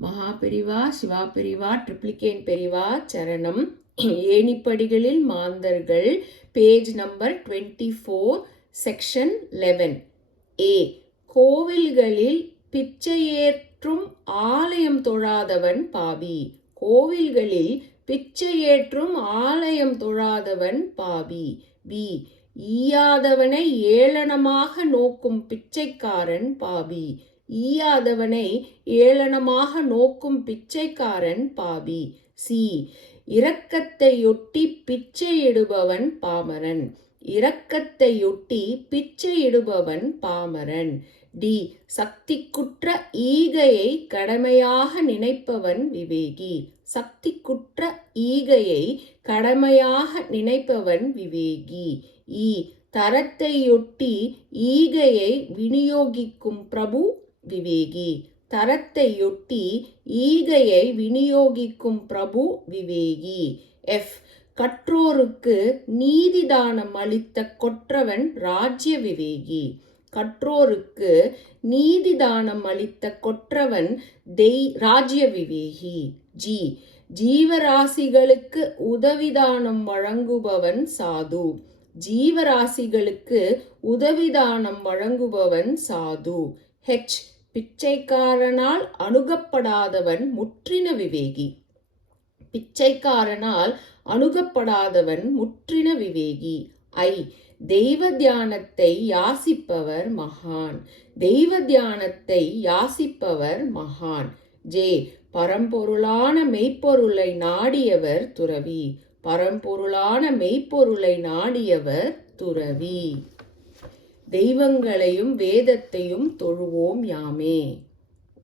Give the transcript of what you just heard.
மகாபெரிவா சிவா பெரிவா ட்ரிப்ளிகேன் பெரிவா சரணம். ஏணிப்படிகளில் மாந்தர்கள், page number 24, section 11. ஏ. கோவில்களில் பிச்சையேற்றும் ஆலயம் தொழாதவன் பாவி. கோவில்களில் பிச்சையேற்றும் ஆலயம் தொழாதவன் பாவி. பி. ஈயாதவனை ஏளனமாக நோக்கும் பிச்சைக்காரன் பாவி. ஈயாதவனை ஏளனமாக நோக்கும் பிச்சைக்காரன் பாவி. சி. இரக்கத்தையொட்டி பிச்சையிடுபவன் பாமரன். இரக்கத்தையொட்டி பிச்சையிடுபவன் பாமரன். டி. சக்திக்குற்ற ஈகையை கடமையாக நினைப்பவன் விவேகி. சக்திக்குற்ற ஈகையை கடமையாக நினைப்பவன் விவேகி. இ. தரத்தையொட்டி ஈகையை விநியோகிக்கும் பிரபு விவேகி. தரத்தையொட்டி ஈகையை விநியோகிக்கும் பிரபு விவேகி. எஃப். கற்றோருக்கு நீதிதானம் அளித்த கொற்றவன் ராஜ்ய விவேகி. கற்றோருக்கு நீதிதானம் அளித்த கொற்றவன் ராஜ்ய விவேகி. ஜி. ஜீவராசிகளுக்கு உதவிதானம் வழங்குபவன் சாது. ஜீவராசிகளுக்கு உதவிதானம் வழங்குபவன் சாது. ஹெச். பிச்சைக்காரனால் அணுகப்படாதவன் முற்றின விவேகி. பிச்சைக்காரனால் அணுகப்படாதவன் முற்றின விவேகி. ஐ. தெய்வ தியானத்தை யாசிப்பவர் மகான். தெய்வ தியானத்தை யாசிப்பவர் மகான். ஜே. பரம்பொருளான மெய்ப்பொருளை நாடியவர் துறவி. பரம்பொருளான மெய்ப்பொருளை நாடியவர் துறவி. தெய்வங்களையும் வேதத்தையும் தொழுவோம் யாமே.